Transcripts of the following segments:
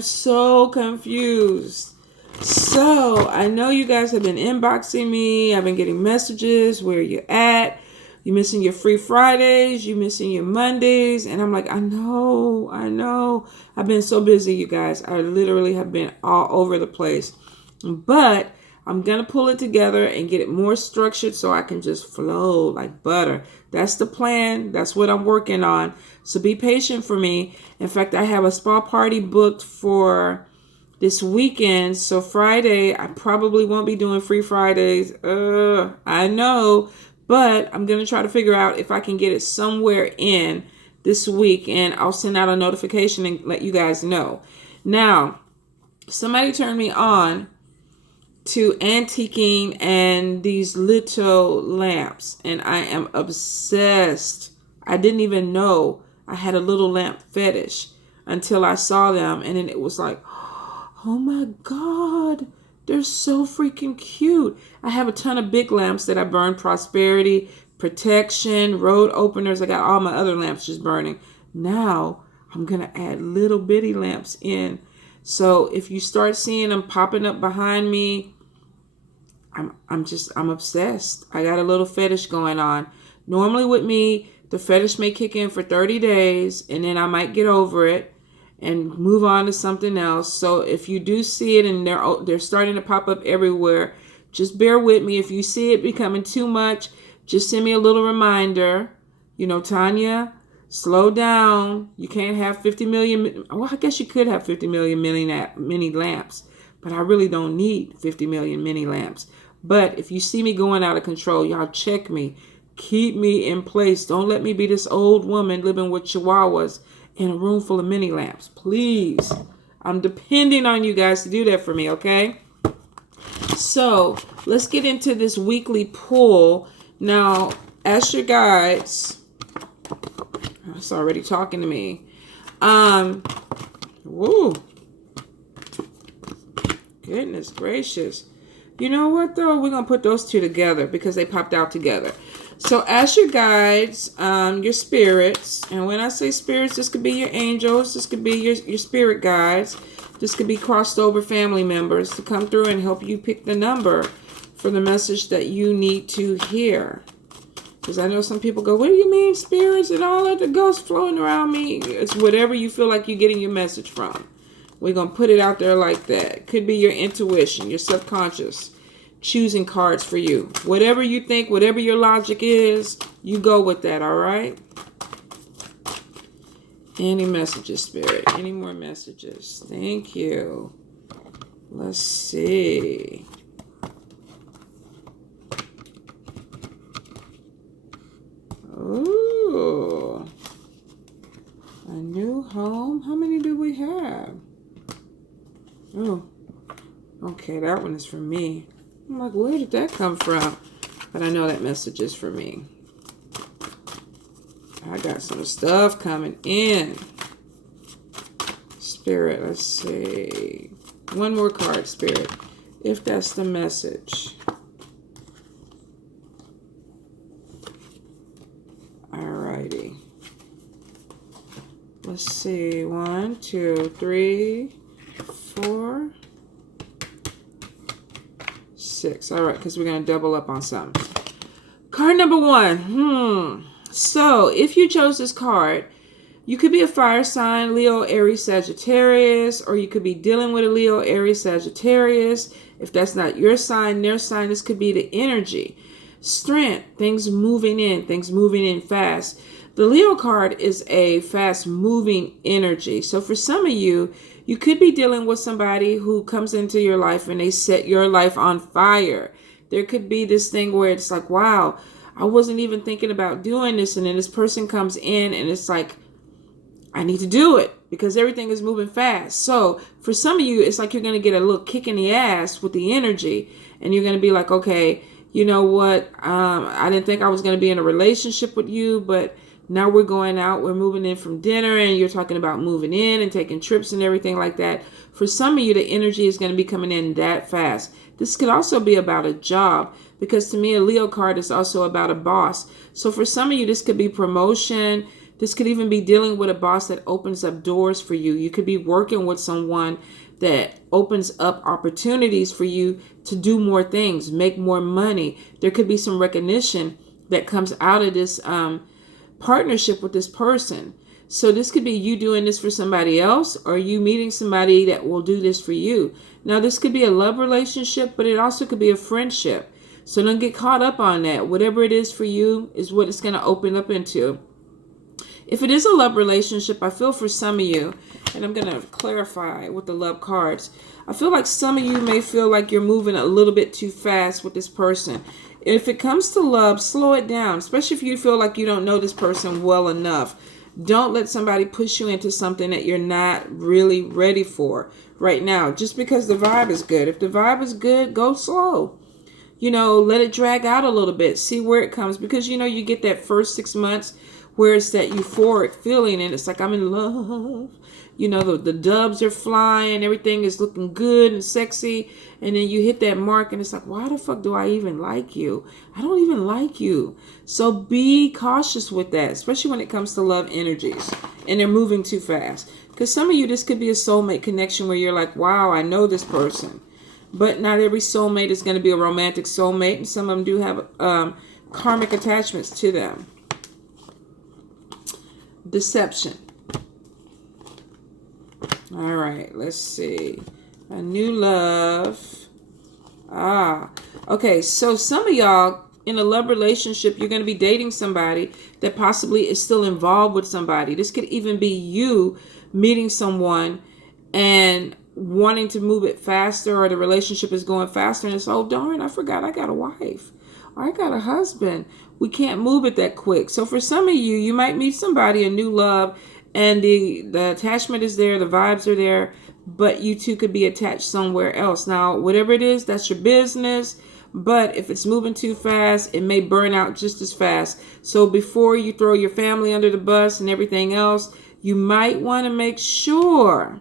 am so confused. So, I know you guys have been inboxing me. I've been getting messages. Where you at? You missing your free Fridays. You missing your Mondays. And I'm like, I know. I've been so busy, you guys. I literally have been all over the place. But I'm going to pull it together and get it more structured so I can just flow like butter. That's the plan. That's what I'm working on. So be patient for me. In fact, I have a spa party booked for this weekend. So Friday, I probably won't be doing free Fridays. I know. But I'm going to try to figure out if I can get it somewhere in this week. And I'll send out a notification and let you guys know. Now, somebody turned me on to antiquing and these little lamps, and I am obsessed. I didn't even know I had a little lamp fetish until I saw them, and then it was like, oh my God, they're so freaking cute. I have a ton of big lamps that I burn: prosperity, protection, road openers. I got all my other lamps just burning. Now I'm gonna add little bitty lamps in. So if you start seeing them popping up behind me, I'm obsessed. I got a little fetish going on. Normally with me, the fetish may kick in for 30 days and then I might get over it and move on to something else. So if you do see it and they're starting to pop up everywhere, just bear with me. If you see it becoming too much, just send me a little reminder. You know, Tanya, slow down. You can't have 50 million. Well, I guess you could have 50 million mini lamps, but I really don't need 50 million mini lamps. But if you see me going out of control, y'all check me. Keep me in place. Don't let me be this old woman living with chihuahuas in a room full of mini lamps. Please. I'm depending on you guys to do that for me, okay? So let's get into this weekly pull. Now, ask your guides. It's already talking to me. Woo. Goodness gracious. You know what, though? We're going to put those two together because they popped out together. So ask your guides, your spirits. And when I say spirits, this could be your angels. This could be your spirit guides. This could be crossed over family members to come through and help you pick the number for the message that you need to hear. Because I know some people go, what do you mean spirits and all that? The ghosts floating around me. It's whatever you feel like you're getting your message from. We're going to put it out there like that. It could be your intuition, your subconscious, choosing cards for you. Whatever you think, whatever your logic is, you go with that, all right? Any messages, Spirit? Any more messages? Thank you. Let's see. Ooh. A new home. How many do we have? Oh, okay, that one is for me. I'm like, where did that come from? But I know that message is for me. I got some stuff coming in. Spirit, let's see. One more card, Spirit, if that's the message. Alrighty. Let's see. 1, 2, 3, 4, 6. All right, because we're going to double up on something. Card number 1. So if you chose this card, you could be a fire sign, Leo, Aries, Sagittarius, or you could be dealing with a Leo, Aries, Sagittarius. If that's not your sign, their sign, this could be the energy. Strength, things moving in fast. The Leo card is a fast-moving energy. So for some of you, you could be dealing with somebody who comes into your life and they set your life on fire. There could be this thing where it's like, wow, I wasn't even thinking about doing this. And then this person comes in and it's like, I need to do it because everything is moving fast. So for some of you, it's like you're going to get a little kick in the ass with the energy. And you're going to be like, okay, you know what? I didn't think I was going to be in a relationship with you, but now we're going out, we're moving in from dinner, and you're talking about moving in and taking trips and everything like that. For some of you, the energy is going to be coming in that fast. This could also be about a job, because to me, a Leo card is also about a boss. So for some of you, this could be promotion. This could even be dealing with a boss that opens up doors for you. You could be working with someone that opens up opportunities for you to do more things, make more money. There could be some recognition that comes out of this partnership with this person. So this could be you doing this for somebody else, or you meeting somebody that will do this for you. Now, this could be a love relationship, but it also could be a friendship. So don't get caught up on that. Whatever it is for you is what it's going to open up into. If it is a love relationship, I feel for some of you, and I'm going to clarify with the love cards. I feel like some of you may feel like you're moving a little bit too fast with this person. If it comes to love, slow it down, especially if you feel like you don't know this person well enough. Don't let somebody push you into something that you're not really ready for right now, just because the vibe is good. If the vibe is good, go slow. Let it drag out a little bit. See where it comes. Because, you get that first 6 months where it's that euphoric feeling and it's like, I'm in love. The doves are flying. Everything is looking good and sexy. And then you hit that mark and it's like, why the fuck do I even like you? I don't even like you. So be cautious with that, especially when it comes to love energies and they're moving too fast. Because some of you, this could be a soulmate connection where you're like, wow, I know this person. But not every soulmate is going to be a romantic soulmate. And some of them do have karmic attachments to them. Deception. All right, let's see. A new love. Okay, so some of y'all in a love relationship, you're going to be dating somebody that possibly is still involved with somebody. This could even be you meeting someone and wanting to move it faster, or the relationship is going faster and it's, oh darn, I forgot I got a wife or I got a husband. We can't move it that quick. So for some of you, you might meet somebody, a new love, and the attachment is there, the vibes are there, but you two could be attached somewhere else. Now, whatever it is, that's your business. But if it's moving too fast, it may burn out just as fast. So before you throw your family under the bus and everything else, you might want to make sure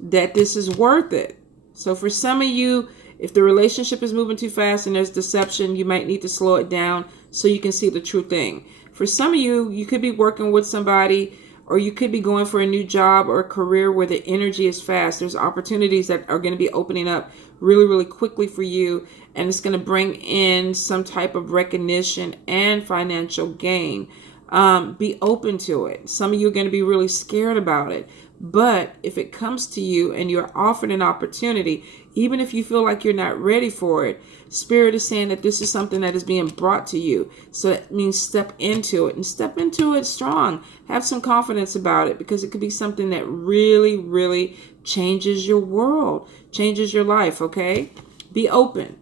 that this is worth it. So for some of you, if the relationship is moving too fast and there's deception, you might need to slow it down so you can see the true thing. For some of you, you could be working with somebody, or you could be going for a new job or a career where the energy is fast. There's opportunities that are going to be opening up really, really quickly for you. And it's going to bring in some type of recognition and financial gain. Be open to it. Some of you are going to be really scared about it. But if it comes to you and you're offered an opportunity, even if you feel like you're not ready for it, Spirit is saying that this is something that is being brought to you. So that means step into it, and step into it strong. Have some confidence about it, because it could be something that really, really changes your world, changes your life, okay? Be open.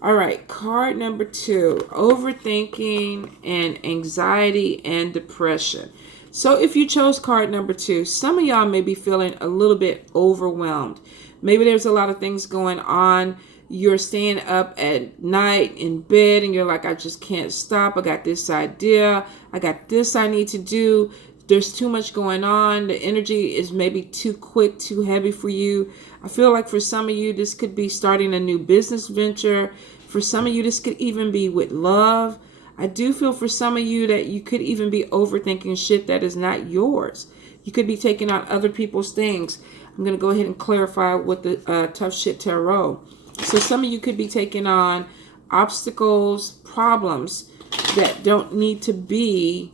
All right, card number 2, overthinking and anxiety and depression. So if you chose card number 2, some of y'all may be feeling a little bit overwhelmed. Maybe there's a lot of things going on. You're staying up at night in bed and you're like, I just can't stop. I got this idea. I got this I need to do. There's too much going on. The energy is maybe too quick, too heavy for you. I feel like for some of you, this could be starting a new business venture. For some of you, this could even be with love. I do feel for some of you that you could even be overthinking shit that is not yours. You could be taking on other people's things. I'm going to go ahead and clarify with the Tough Shit Tarot. So some of you could be taking on obstacles, problems that don't need to be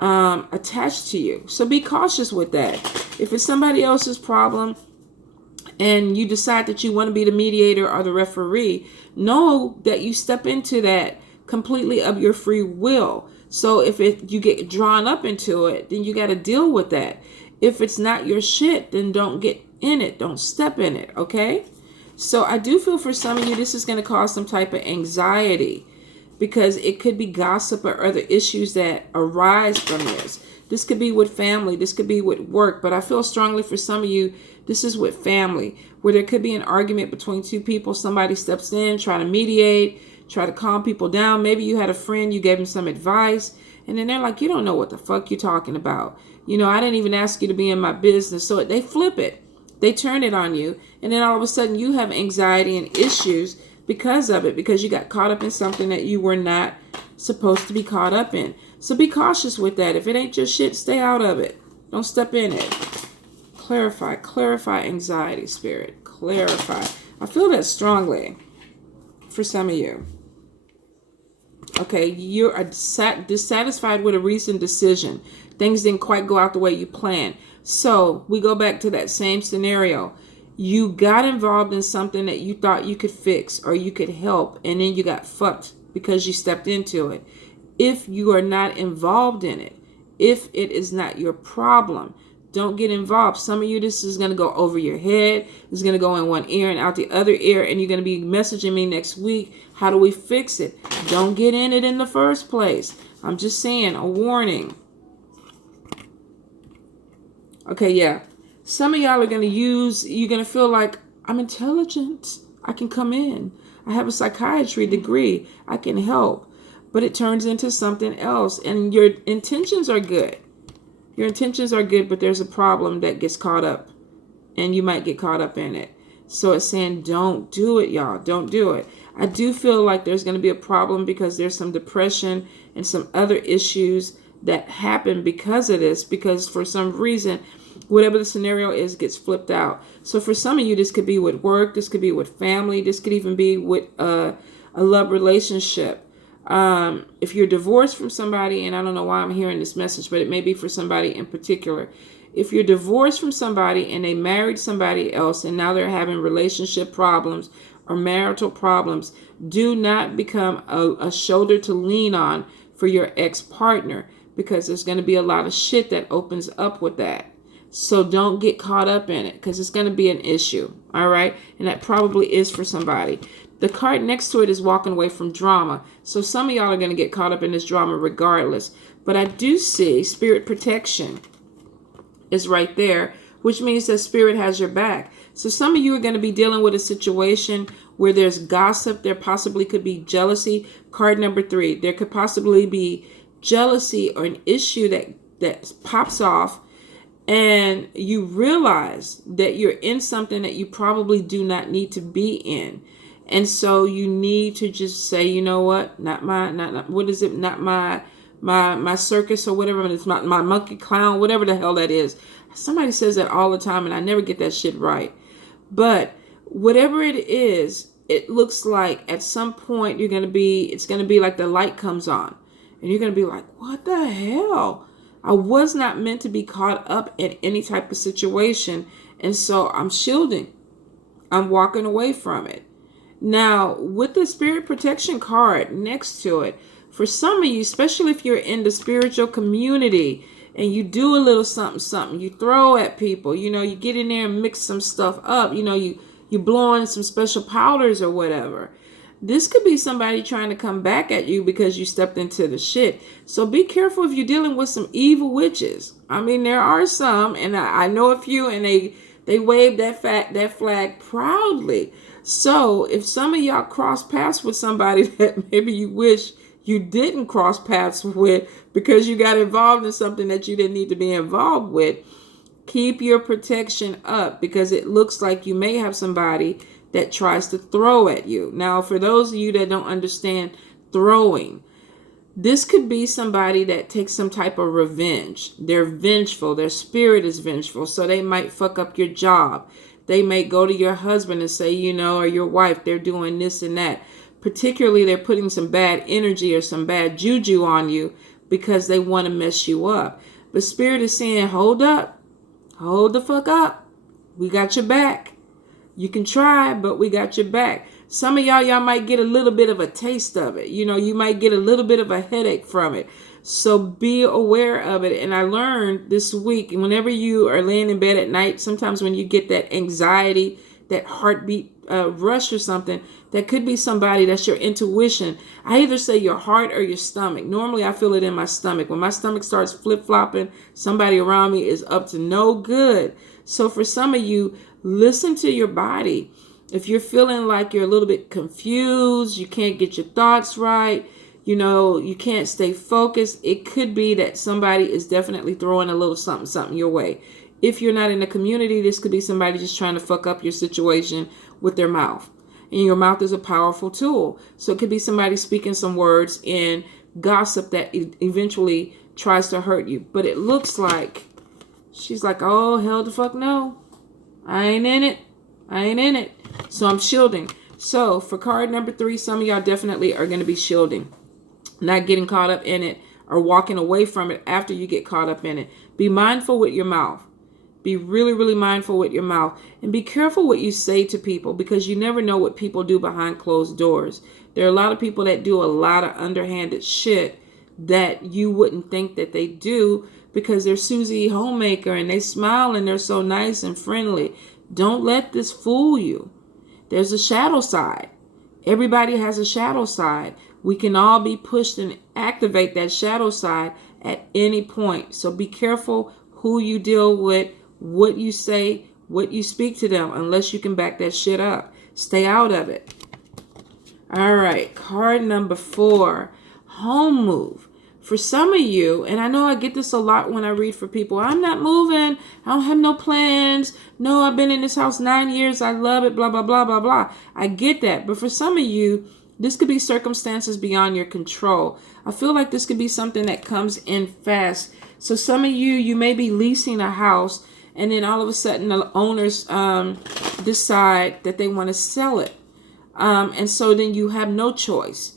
attached to you. So be cautious with that. If it's somebody else's problem and you decide that you want to be the mediator or the referee, know that you step into that completely of your free will. So if you get drawn up into it, then you got to deal with that. If it's not your shit, then don't get in it. Don't step in it, okay? So I do feel for some of you, this is going to cause some type of anxiety, because it could be gossip or other issues that arise from this. This could be with family. This could be with work. But I feel strongly for some of you, this is with family, where there could be an argument between two people. Somebody steps in, try to mediate, try to calm people down. Maybe you had a friend, you gave them some advice, and then they're like, you don't know what the fuck you're talking about. You know, I didn't even ask you to be in my business. So they flip it. They turn it on you. And then all of a sudden you have anxiety and issues because of it, because you got caught up in something that you were not supposed to be caught up in. So be cautious with that. If it ain't your shit, stay out of it. Don't step in it. Clarify anxiety, Spirit. Clarify. I feel that strongly for some of you. Okay, you are dissatisfied with a recent decision. Things didn't quite go out the way you planned. So we go back to that same scenario. You got involved in something that you thought you could fix or you could help, and then you got fucked because you stepped into it. If you are not involved in it, if it is not your problem, don't get involved. Some of you, this is going to go over your head. It's going to go in one ear and out the other ear, and you're going to be messaging me next week. How do we fix it? Don't get in it in the first place. I'm just saying, a warning. Okay, yeah. Some of y'all are going to you're going to feel like, I'm intelligent. I can come in. I have a psychiatry degree. I can help. But it turns into something else. And your intentions are good. Your intentions are good, but there's a problem that gets caught up. And you might get caught up in it. So it's saying, don't do it, y'all. Don't do it. I do feel like there's going to be a problem because there's some depression and some other issues that happen because of this. Because for some reason, whatever the scenario is, gets flipped out. So for some of you, this could be with work. This could be with family. This could even be with a love relationship. If you're divorced from somebody, and I don't know why I'm hearing this message, but it may be for somebody in particular. If you're divorced from somebody and they married somebody else and now they're having relationship problems or marital problems, do not become a shoulder to lean on for your ex-partner, because there's going to be a lot of shit that opens up with that. So don't get caught up in it, because it's going to be an issue. All right. And that probably is for somebody. The card next to it is walking away from drama. So some of y'all are going to get caught up in this drama regardless. But I do see spirit protection is right there, which means that spirit has your back. So some of you are going to be dealing with a situation where there's gossip. There possibly could be jealousy. Card number 3. There could possibly be jealousy or an issue that pops off, and you realize that you're in something that you probably do not need to be in. And so you need to just say, you know what? Not what is it? Not my circus or whatever. It's my monkey clown, whatever the hell that is. Somebody says that all the time, and I never get that shit right. But whatever it is, it looks like at some point it's going to be like the light comes on, and you're going to be like, what the hell? I was not meant to be caught up in any type of situation. And so I'm shielding. I'm walking away from it. Now, with the spirit protection card next to it, for some of you, especially if you're in the spiritual community and you do a little something, you throw at people, you get in there and mix some stuff up, you blow in some special powders or whatever. This could be somebody trying to come back at you because you stepped into the shit. So be careful if you're dealing with some evil witches. I mean, there are some, and I know a few, and they wave that flag proudly. So if some of y'all cross paths with somebody that maybe you wish you didn't cross paths with because you got involved in something that you didn't need to be involved with, keep your protection up, because it looks like you may have somebody that tries to throw at you. Now, for those of you that don't understand throwing, this could be somebody that takes some type of revenge. They're vengeful. Their spirit is vengeful. So they might fuck up your job. They may go to your husband and say, or your wife, they're doing this and that. Particularly, they're putting some bad energy or some bad juju on you because they want to mess you up. But spirit is saying, hold up. Hold the fuck up. We got your back. You can try, but we got your back. Some of y'all might get a little bit of a taste of it. You might get a little bit of a headache from it. So be aware of it. And I learned this week, whenever you are laying in bed at night, sometimes when you get that anxiety, that heartbeat rush or something, that could be somebody that's your intuition. I either say your heart or your stomach. Normally I feel it in my stomach. When my stomach starts flip-flopping, somebody around me is up to no good. So for some of you, listen to your body. If you're feeling like you're a little bit confused, you can't get your thoughts right, you can't stay focused, it could be that somebody is definitely throwing a little something your way. If you're not in a community, this could be somebody just trying to fuck up your situation with their mouth. And your mouth is a powerful tool. So it could be somebody speaking some words in gossip that eventually tries to hurt you. But it looks like she's like, oh, hell the fuck no. I ain't in it. I ain't in it. So I'm shielding. So for card number 3, some of y'all definitely are going to be shielding. Not getting caught up in it or walking away from it after you get caught up in it. Be mindful with your mouth. Be really, really mindful with your mouth. And be careful what you say to people, because you never know what people do behind closed doors. There are a lot of people that do a lot of underhanded shit that you wouldn't think that they do, because they're Susie Homemaker and they smile and they're so nice and friendly. Don't let this fool you. There's a shadow side. Everybody has a shadow side. We can all be pushed and activate that shadow side at any point. So be careful who you deal with, what you say, what you speak to them, unless you can back that shit up. Stay out of it. All right, card number 4, home move. For some of you, and I know I get this a lot when I read for people, I'm not moving, I don't have no plans, no, I've been in this house 9 years, I love it, blah, blah, blah, blah, blah. I get that, but for some of you, this could be circumstances beyond your control. I feel like this could be something that comes in fast. So some of you may be leasing a house, and then all of a sudden the owners decide that they want to sell it. And so then you have no choice,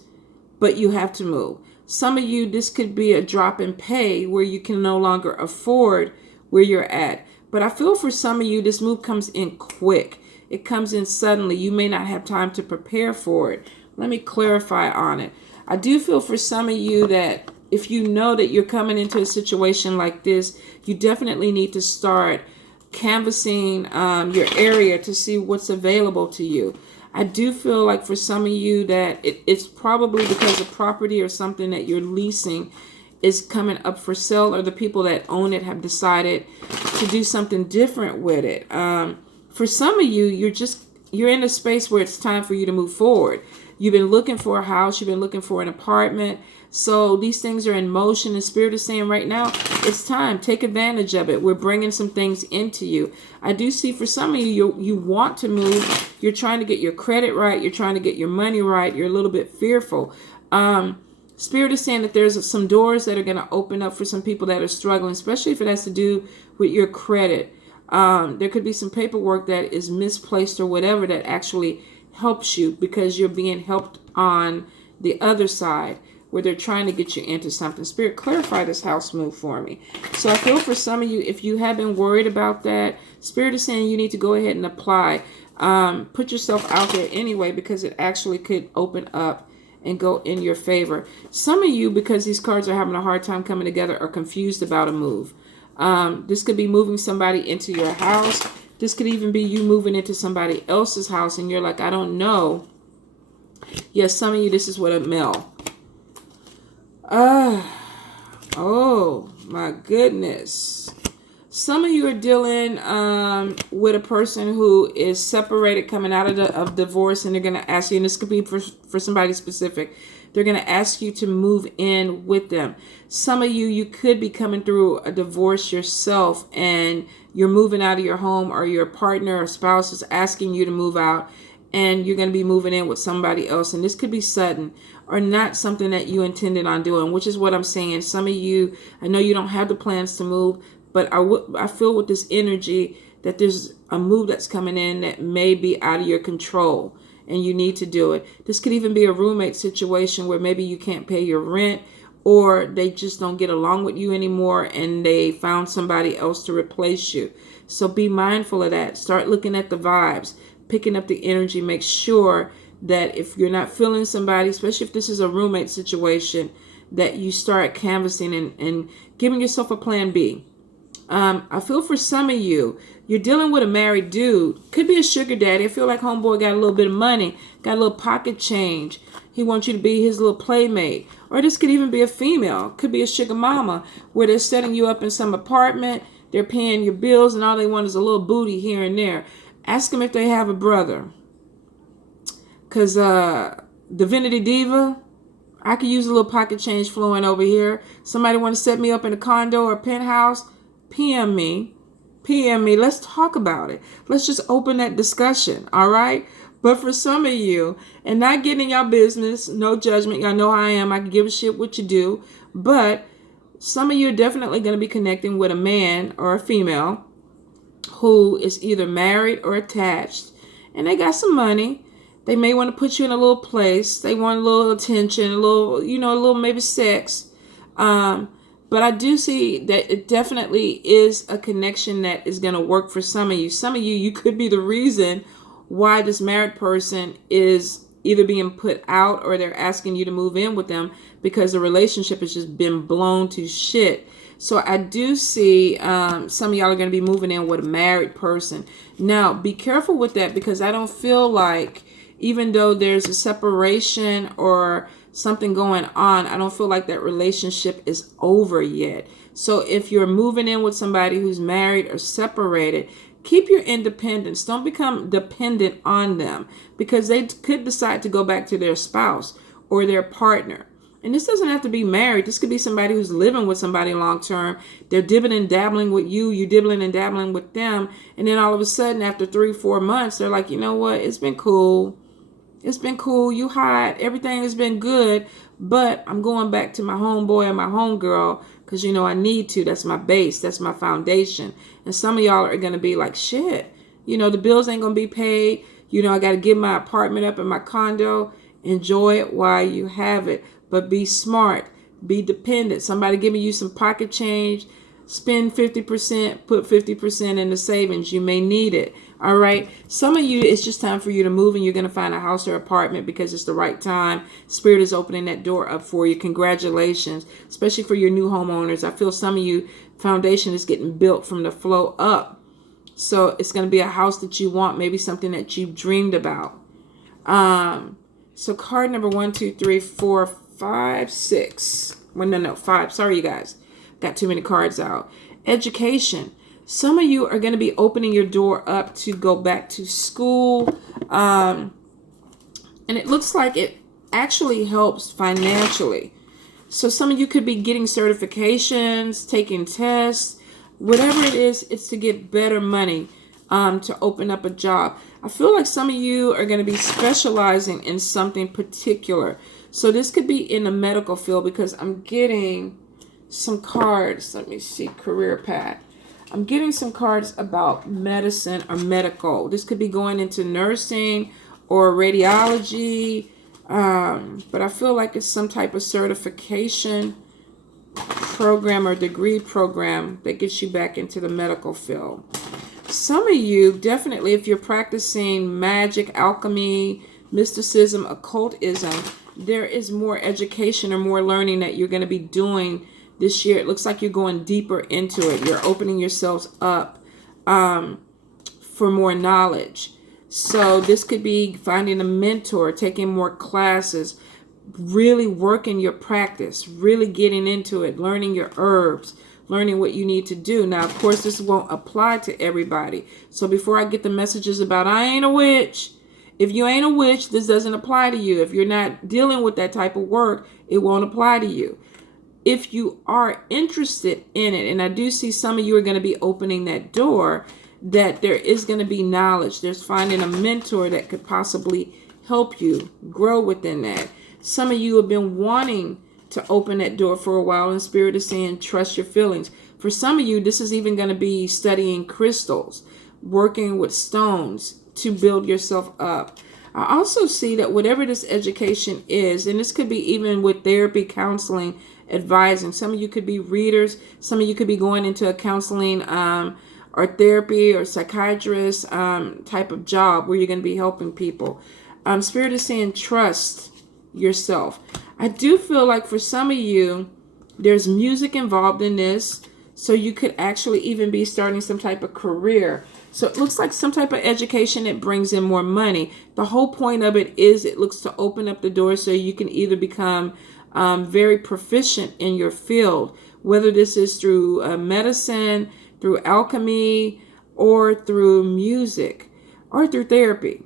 but you have to move. Some of you, this could be a drop in pay where you can no longer afford where you're at. But I feel for some of you, this move comes in quick. It comes in suddenly. You may not have time to prepare for it. Let me clarify on it. I do feel for some of you that if you know that you're coming into a situation like this, you definitely need to start canvassing your area to see what's available to you. I do feel like for some of you that it's probably because of property or something that you're leasing is coming up for sale, or the people that own it have decided to do something different with it. For some of you, you're in a space where it's time for you to move forward. You've been looking for a house. You've been looking for an apartment. So these things are in motion. The Spirit is saying right now, it's time. Take advantage of it. We're bringing some things into you. I do see for some of you, you want to move. You're trying to get your credit right. You're trying to get your money right. You're a little bit fearful. Spirit is saying that there's some doors that are going to open up for some people that are struggling, especially if it has to do with your credit. There could be some paperwork that is misplaced or whatever that actually helps you, because you're being helped on the other side where they're trying to get you into something. Spirit, clarify this house move for me. So I feel for some of you, if you have been worried about that, Spirit is saying you need to go ahead and apply. Put yourself out there anyway, because it actually could open up and go in your favor. Some of you, because these cards are having a hard time coming together, are confused about a move. This could be moving somebody into your house. This could even be you moving into somebody else's house and you're like, I don't know. Yes, some of you, this is what a male. Oh my goodness. Some of you are dealing with a person who is separated, coming out of divorce, and they're going to ask you, and this could be for somebody specific, they're going to ask you to move in with them. Some of you could be coming through a divorce yourself, and you're moving out of your home, or your partner or spouse is asking you to move out, and you're going to be moving in with somebody else. And this could be sudden or not something that you intended on doing, which is what I'm saying. Some of you, I know you don't have the plans to move, but I feel with this energy that there's a move that's coming in that may be out of your control and you need to do it. This could even be a roommate situation where maybe you can't pay your rent, or they just don't get along with you anymore and they found somebody else to replace you. So be mindful of that. Start looking at the vibes, picking up the energy. Make sure that if you're not feeling somebody, especially if this is a roommate situation, that you start canvassing and giving yourself a plan B. I feel for some of you, you're dealing with a married dude. Could be a sugar daddy. I feel like homeboy got a little bit of money, got a little pocket change. He wants you to be his little playmate. Or this could even be a female. Could be a sugar mama, where they're setting you up in some apartment. They're paying your bills, and all they want is a little booty here and there. Ask them if they have a brother. Because Divinity Diva, I could use a little pocket change flowing over here. Somebody want to set me up in a condo or a penthouse? PM me. Let's talk about it. Let's just open that discussion. All right. But for some of you, and not getting y'all business, no judgment. Y'all know how I am. I can give a shit what you do. But some of you are definitely going to be connecting with a man or a female who is either married or attached. And they got some money. They may want to put you in a little place. They want a little attention, a little, a little maybe sex. But I do see that it definitely is a connection that is going to work for some of you. Some of you, you could be the reason why this married person is either being put out or they're asking you to move in with them because the relationship has just been blown to shit. So I do see some of y'all are going to be moving in with a married person. Now, be careful with that because I don't feel like, even though there's a separation or something going on, I don't feel like that relationship is over yet. So if you're moving in with somebody who's married or separated, keep your independence. Don't become dependent on them because they could decide to go back to their spouse or their partner. And this doesn't have to be married. This could be somebody who's living with somebody long term. They're dibbling and dabbling with you. You're dibbling and dabbling with them. And then all of a sudden, after 3-4 months, they're like, you know what? It's been cool. It's been cool. You hide. Everything has been good. But I'm going back to my homeboy and my homegirl because, I need to. That's my base. That's my foundation. And some of y'all are going to be like, shit. The bills ain't going to be paid. I got to give my apartment up in my condo. Enjoy it while you have it. But be smart. Be dependent. Somebody giving you some pocket change. Spend 50%. Put 50% in the savings. You may need it. All right. Some of you, it's just time for you to move and you're going to find a house or apartment because it's the right time. Spirit is opening that door up for you. Congratulations. Especially for your new homeowners. I feel some of you, foundation is getting built from the flow up. So it's going to be a house that you want. Maybe something that you've dreamed about. So card number 1, 2, 3, 4, 5, 6. Well, no, 5. Sorry, you guys. Got too many cards out. Education. Some of you are going to be opening your door up to go back to school. And it looks like it actually helps financially. So some of you could be getting certifications, taking tests. Whatever it is, it's to get better money to open up a job. I feel like some of you are going to be specializing in something particular. So this could be in the medical field because I'm getting some cards. Let me see, career path. I'm getting some cards about medicine or medical. This could be going into nursing or radiology. But I feel like it's some type of certification program or degree program that gets you back into the medical field. Some of you, definitely, if you're practicing magic, alchemy, mysticism, occultism, there is more education or more learning that you're going to be doing this year. It looks like you're going deeper into it. You're opening yourselves up for more knowledge. So this could be finding a mentor, taking more classes, really working your practice, really getting into it, learning your herbs, learning what you need to do. Now, of course, this won't apply to everybody. So before I get the messages about I ain't a witch, if you ain't a witch, this doesn't apply to you. If you're not dealing with that type of work, it won't apply to you. If you are interested in it, and I do see some of you are going to be opening that door, that there is going to be knowledge. There's finding a mentor that could possibly help you grow within that. Some of you have been wanting to open that door for a while, and Spirit is saying, trust your feelings. For some of you, this is even going to be studying crystals, working with stones to build yourself up. I also see that whatever this education is, and this could be even with therapy, counseling, advising. Some of you could be readers. Some of you could be going into a counseling or therapy or psychiatrist type of job where you're going to be helping people. Spirit is saying, trust yourself. I do feel like for some of you, there's music involved in this. So you could actually even be starting some type of career. So it looks like some type of education that brings in more money. The whole point of it is it looks to open up the door so you can either become very proficient in your field, whether this is through medicine, through alchemy, or through music, or through therapy.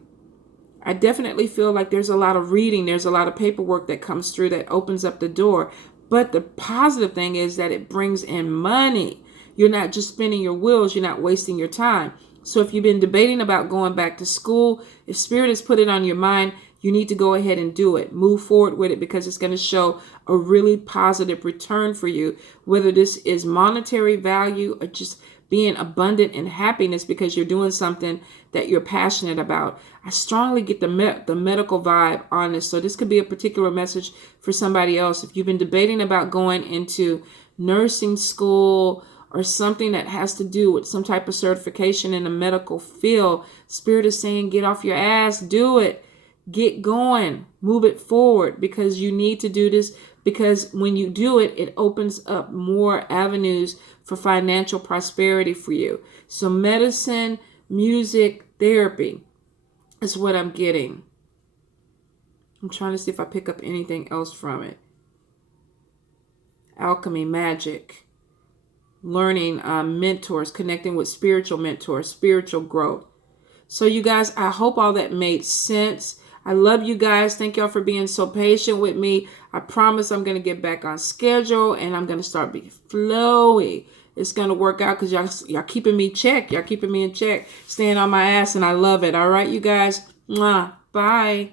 I definitely feel like there's a lot of reading. There's a lot of paperwork that comes through that opens up the door. But the positive thing is that it brings in money. You're not just spinning your wheels. You're not wasting your time. So if you've been debating about going back to school, if Spirit has put it on your mind, you need to go ahead and do it. Move forward with it because it's going to show a really positive return for you, whether this is monetary value or just being abundant in happiness because you're doing something that you're passionate about. I strongly get the medical vibe on this. So this could be a particular message for somebody else. If you've been debating about going into nursing school or something that has to do with some type of certification in the medical field, Spirit is saying, get off your ass, do it. Get going, move it forward because you need to do this, because when you do it, it opens up more avenues for financial prosperity for you. So medicine, music, therapy is what I'm getting. I'm trying to see if I pick up anything else from it. Alchemy, magic, learning, mentors, connecting with spiritual mentors, spiritual growth. So you guys, I hope all that made sense. I love you guys. Thank y'all for being so patient with me. I promise I'm going to get back on schedule and I'm going to start being flowy. It's going to work out because y'all keeping me check. Y'all keeping me in check, staying on my ass, and I love it. All right, you guys. Mwah. Bye.